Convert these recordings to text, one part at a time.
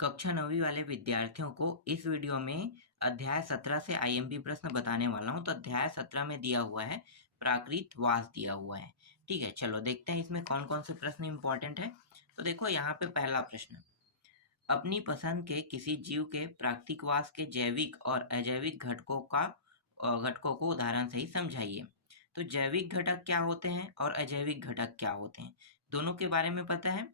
कक्षा 9वीं वाले विद्यार्थियों को इस वीडियो में अध्याय 17 से आईएमपी प्रश्न बताने वाला हूं। तो अध्याय 17 में दिया हुआ है प्राकृतवास दिया हुआ है। ठीक है, चलो देखते हैं इसमें कौन कौन से प्रश्न इंपॉर्टेंट है। तो देखो यहाँ पे पहला प्रश्न, अपनी पसंद के किसी जीव के प्राकृतिकवास के जैविक और अजैविक घटकों को उदाहरण से ही समझाइए। तो जैविक घटक क्या होते हैं और अजैविक घटक क्या होते हैं, दोनों के बारे में पता है।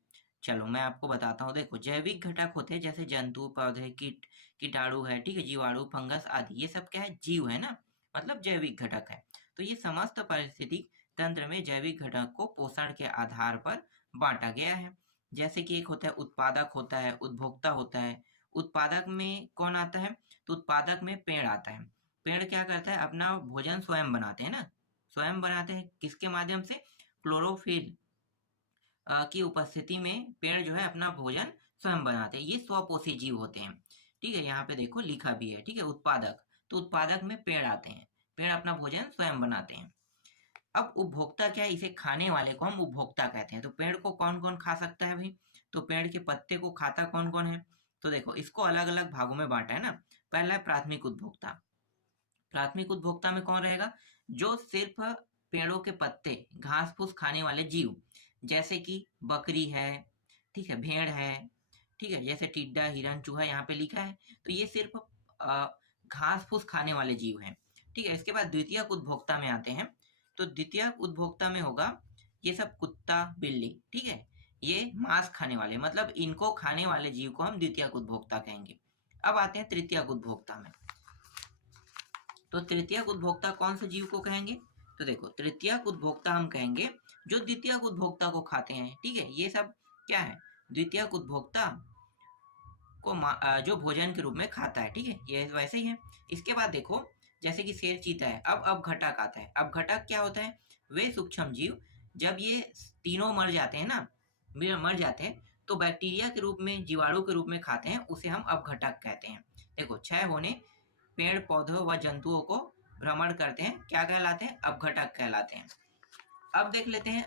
चलो मैं आपको बताता हूँ। देखो, जैविक घटक होते हैं जैसे जंतु, पौधे, कीटाणु है, ठीक है, जीवाणु, फंगस आदि। ये सब क्या है? जीव है ना, मतलब जैविक घटक है। तो ये समस्त पारिस्थितिक तंत्र में जैविक घटक को पोषण के आधार पर बांटा गया है। जैसे कि एक होता है उत्पादक, होता है उपभोक्ता, होता है। उत्पादक में कौन आता है? तो उत्पादक में पेड़ आता है। पेड़ क्या करता है? अपना भोजन स्वयं बनाते हैं ना, स्वयं बनाते हैं। किसके माध्यम से? क्लोरोफिल की उपस्थिति में पेड़ जो है अपना भोजन स्वयं बनाते हैं। ये स्वपोषी जीव होते हैं। ठीक है, यहाँ पे देखो लिखा भी है। ठीक है, उत्पादक, तो उत्पादक में पेड़ आते हैं। पेड़ अपना भोजन स्वयं बनाते हैं। अब उपभोक्ता क्या है? इसे खाने वाले को हम उपभोक्ता कहते हैं। तो पेड़ को कौन कौन खा सकता है भाई? तो पेड़ के पत्ते को खाता कौन कौन है? तो देखो, इसको अलग अलग भागों में बांटा है ना। पहला है प्राथमिक उपभोक्ता। प्राथमिक उपभोक्ता में कौन रहेगा? जो सिर्फ पेड़ों के पत्ते, घास फूस खाने वाले जीव, जैसे कि बकरी है, ठीक है, भेड़ है, ठीक है, जैसे टिड्डा, हिरन, चूहा यहाँ पे लिखा है। तो ये सिर्फ घास फूस खाने वाले जीव हैं। ठीक है, इसके बाद द्वितीयक उपभोक्ता में आते हैं। तो द्वितीयक उपभोक्ता में होगा ये सब कुत्ता, बिल्ली, ठीक है, ये मांस खाने वाले, मतलब इनको खाने वाले जीव को हम द्वितीयक उपभोक्ता कहेंगे। अब आते हैं तृतीयक उपभोक्ता में। तो तृतीयक उपभोक्ता कौन से जीव को कहेंगे? तो देखो, तृतीयक उपभोक्ता हम कहेंगे जो द्वितीयक उपभोक्ता को खाते हैं। ठीक है, ये सब क्या है? द्वितीयक उपभोक्ता को जो भोजन के रूप में खाता है। ठीक है, ये वैसे ही है। इसके बाद देखो, जैसे कि शेर, चीता है। अब घटक आता है। अब घटक क्या होता है? वे सूक्ष्म जीव, जब ये तीनों मर जाते हैं ना, मर जाते हैं, तो बैक्टीरिया के रूप में, जीवाणु के रूप में खाते हैं, उसे हम अपघटक कहते हैं। देखो, क्षय होने पेड़ पौधों व जंतुओं को भ्रमण करते हैं, क्या कहलाते हैं? अपघटक कहलाते हैं। अब देख लेते हैं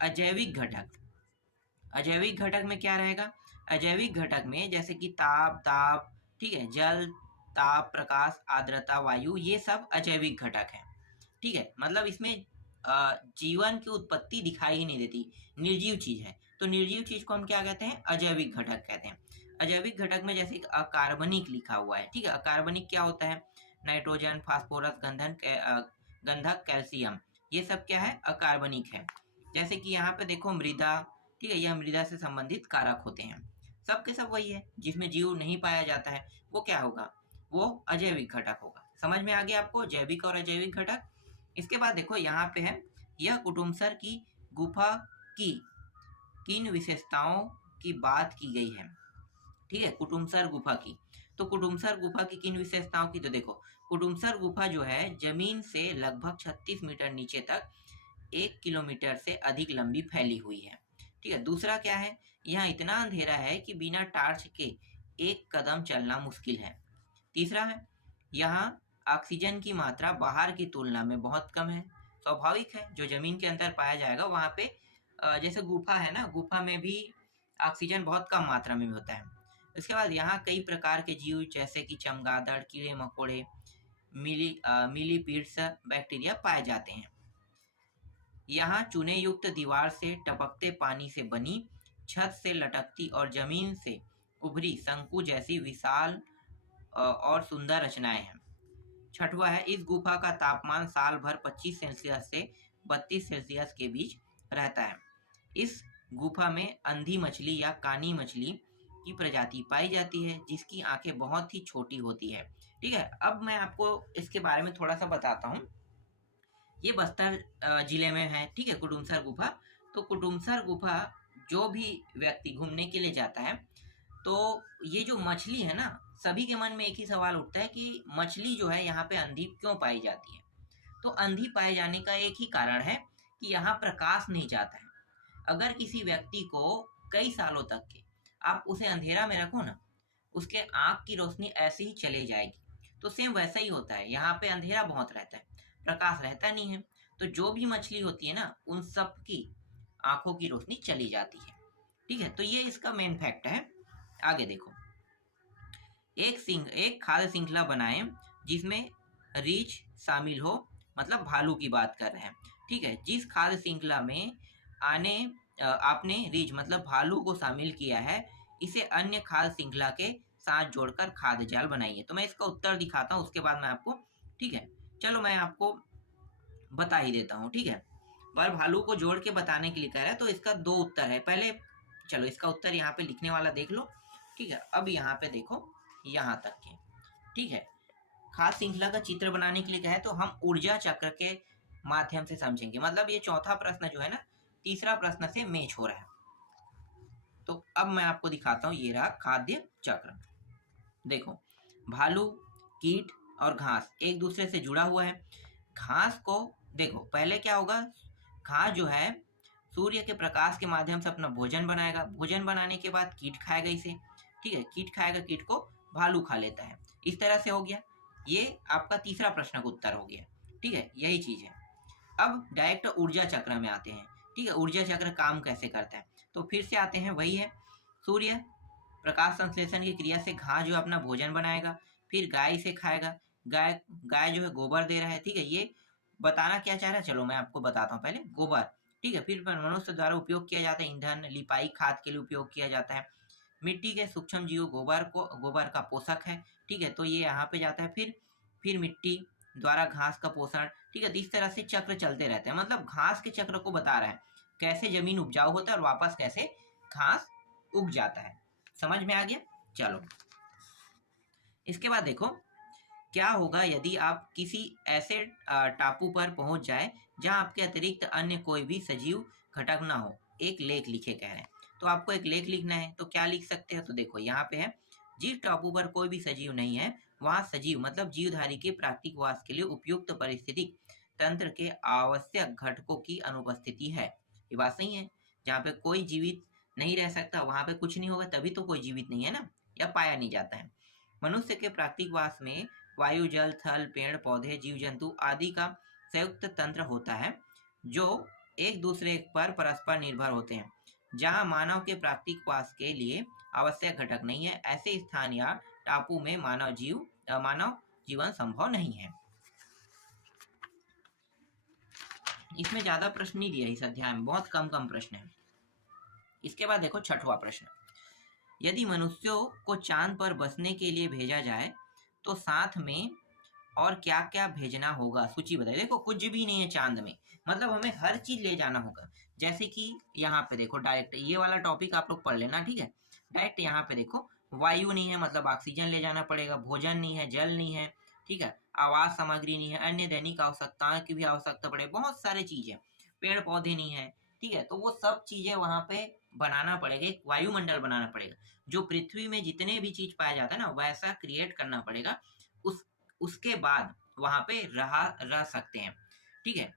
अजैविक घटक। अजैविक घटक में क्या रहेगा? अजैविक घटक में जैसे कि ताप, ठीक है, जल, ताप, प्रकाश, आर्द्रता, वायु, ये सब अजैविक घटक हैं। ठीक है, मतलब इसमें जीवन की उत्पत्ति दिखाई ही नहीं देती, निर्जीव चीज है। तो निर्जीव चीज को हम क्या कहते हैं? अजैविक घटक कहते हैं। अजैविक घटक में जैसे अकार्बनिक लिखा हुआ है। ठीक है, अकार्बनिक क्या होता है? नाइट्रोजन, फास्फोरस, गंधक, कैल्शियम, ये सब क्या है? अकार्बनिक है। जैसे कि यहाँ पे देखो मृदा, ठीक है, यह मृदा से संबंधित कारक होते हैं। सब के सब वही है। जिसमें जीव नहीं पाया जाता है वो क्या होगा? वो अजैविक घटक होगा। समझ में आ गया आपको जैविक और अजैविक घटक? इसके बाद देखो यहाँ पे है, यह कुटुम्बसर की गुफा की किन विशेषताओं की बात की गई है। ठीक है, कुटुम्बसर गुफा की। तो कुटुम्बसर गुफा की किन विशेषताओं की? तो देखो, कुटुम्बसर गुफा जो है जमीन से लगभग 36 मीटर नीचे तक 1 किलोमीटर से अधिक लंबी फैली हुई है। ठीक है, दूसरा क्या है? यहाँ इतना अंधेरा है कि बिना टार्च के एक कदम चलना मुश्किल है। तीसरा है, यहाँ ऑक्सीजन की मात्रा बाहर की तुलना में बहुत कम है। स्वाभाविक है, जो जमीन के अंदर पाया जाएगा वहां पे जैसे गुफा है ना, गुफा में भी ऑक्सीजन बहुत कम मात्रा में होता है। इसके बाद यहाँ कई प्रकार के जीव जैसे कि चमगादड़, कीड़े मकोड़े, मिलीपीड्स, बैक्टीरिया पाए जाते हैं। यहाँ चूने युक्त दीवार से टपकते पानी से बनी, छत से लटकती और जमीन से उभरी शंकु जैसी विशाल और सुंदर रचनाएं हैं। छठवां है, इस गुफा का तापमान साल भर 25 सेल्सियस से 32 सेल्सियस के बीच रहता है। इस गुफा में अंधी मछली या कानी मछली की प्रजाति पाई जाती है, जिसकी आंखें बहुत ही छोटी होती है। ठीक है, अब मैं आपको इसके बारे में थोड़ा सा बताता हूँ। ये बस्तर जिले में है। ठीक है, कुटुम्बसर गुफा। तो कुटुम्बसर गुफा जो भी व्यक्ति घूमने के लिए जाता है, तो ये जो मछली है ना, सभी के मन में एक ही सवाल उठता है कि मछली जो है यहाँ पे अंधी क्यों पाई जाती है? तो अंधी पाए जाने का एक ही कारण है कि यहाँ प्रकाश नहीं जाता है। अगर किसी व्यक्ति को कई सालों तक के आप उसे अंधेरा में रखो ना, उसके आंख की रोशनी ऐसे ही चली जाएगी। तो सेम वैसा ही होता है, यहाँ पे अंधेरा बहुत रहता है, प्रकाश रहता नहीं है। तो जो भी मछली होती है ना, उन सब की आंखों की रोशनी चली जाती है। ठीक है, तो ये इसका मेन फैक्ट है। आगे देखो, एक खाद्य श्रृंखला बनाएं जिसमें रीछ शामिल हो, मतलब भालू की बात कर रहे हैं, ठीक है। जिस खाद्य श्रृंखला में आपने रीछ मतलब भालू को शामिल किया है, इसे अन्य खाद्य श्रृंखला के साथ जोड़कर खाद्य जाल बनाइए। तो मैं इसका उत्तर दिखाता हूँ, उसके बाद मैं आपको, ठीक है, चलो मैं आपको बता ही देता हूँ, ठीक है। पर भालू को जोड़ के बताने के लिए कह रहा है, तो इसका दो उत्तर है। पहले चलो इसका उत्तर यहाँ पे लिखने वाला देख लो, ठीक है। अब यहाँ पे देखो, यहाँ तक के, ठीक है। खाद्य श्रृंखला का चित्र बनाने के लिए कहे तो हम ऊर्जा चक्र के माध्यम से समझेंगे। मतलब ये चौथा प्रश्न जो है ना, तीसरा प्रश्न से मैच हो रहा है। तो अब मैं आपको दिखाता हूँ, ये रहा खाद्य चक्र। देखो, भालू, कीट और घास एक दूसरे से जुड़ा हुआ है। घास को देखो, पहले क्या होगा, घास जो है सूर्य के प्रकाश के माध्यम से अपना भोजन बनाएगा। भोजन बनाने के बाद कीट खाएगा इसे, ठीक है। कीट खाएगा, कीट को भालू खा लेता है। इस तरह से हो गया। ये आपका तीसरा प्रश्न का उत्तर हो गया, ठीक है। यही चीज है। अब डायरेक्ट ऊर्जा चक्र में आते हैं, ठीक है। ऊर्जा चक्र काम कैसे करता है, तो फिर से आते हैं, वही है। सूर्य प्रकाश संश्लेषण की क्रिया से घास जो अपना भोजन बनाएगा, फिर गाय इसे खाएगा। गाय गाय जो है गोबर दे रहा है, ठीक है। ये बताना क्या चाह रहा है, चलो मैं आपको बताता हूँ। पहले गोबर, ठीक है। फिर मनुष्य द्वारा उपयोग किया जाता है, ईंधन, लिपाई, खाद के लिए उपयोग किया जाता है। मिट्टी के सूक्ष्म जीव गोबर का पोषक है, ठीक है। तो ये यहाँ पे जाता है। फिर मिट्टी द्वारा घास का पोषण, ठीक है। तो इस तरह से चक्र चलते रहते हैं। मतलब घास के चक्र को बता रहा है, कैसे जमीन उपजाऊ होता है और वापस कैसे घास उग जाता है। समझ में आ गया। चलो इसके बाद देखो, क्या होगा यदि आप किसी ऐसे टापू पर पहुंच जाए जहां आपके अतिरिक्त अन्य कोई भी सजीव घटक ना हो। एक लेख लिखे कह रहे हैं, तो आपको एक लेख लिखना है। तो क्या लिख सकते हैं, तो देखो यहाँ पे है, जिस टापू पर कोई भी सजीव नहीं है वहां सजीव मतलब जीवधारी के प्राकृतिक वास के लिए उपयुक्त परिस्थितिक तंत्र के आवश्यक घटकों की अनुपस्थिति है। ये बात सही है। जहाँ पे कोई जीवित नहीं रह सकता वहां पे कुछ नहीं होगा, तभी तो कोई जीवित नहीं है ना, या पाया नहीं जाता है। मनुष्य के प्राकृतिक वास में वायु, जल, थल, पेड़ पौधे, जीव जंतु आदि का संयुक्त तंत्र होता है, जो एक दूसरे पर परस्पर निर्भर होते हैं। जहां मानव के प्राकृतिक वास के लिए आवश्यक घटक नहीं है, ऐसे स्थान या टापू में मानव जीवन संभव नहीं है। इसमें ज्यादा प्रश्न नहीं दिया इस अध्याय में, बहुत कम प्रश्न है। इसके बाद देखो छठवां प्रश्न, यदि मनुष्यों को चांद पर बसने के लिए भेजा जाए तो साथ में और क्या क्या भेजना होगा, सूची बताइए। देखो कुछ भी नहीं है चांद में, मतलब हमें हर चीज ले जाना होगा। जैसे कि यहाँ पे देखो, डायरेक्ट ये वाला टॉपिक आप लोग पढ़ लेना, ठीक है। डायरेक्ट यहाँ पे देखो, वायु नहीं है मतलब ऑक्सीजन ले जाना पड़ेगा, भोजन नहीं है, जल नहीं है, ठीक है, आवास सामग्री नहीं है, अन्य दैनिक आवश्यकताओं की भी आवश्यकता पड़े, बहुत सारे चीजें, पेड़ पौधे नहीं है, ठीक है। तो वो सब चीजें वहां पे बनाना पड़ेगा, एक वायुमंडल बनाना पड़ेगा। जो पृथ्वी में जितने भी चीज पाया जाता है ना, वैसा क्रिएट करना पड़ेगा। उसके बाद वहां पे रह सकते हैं, ठीक है।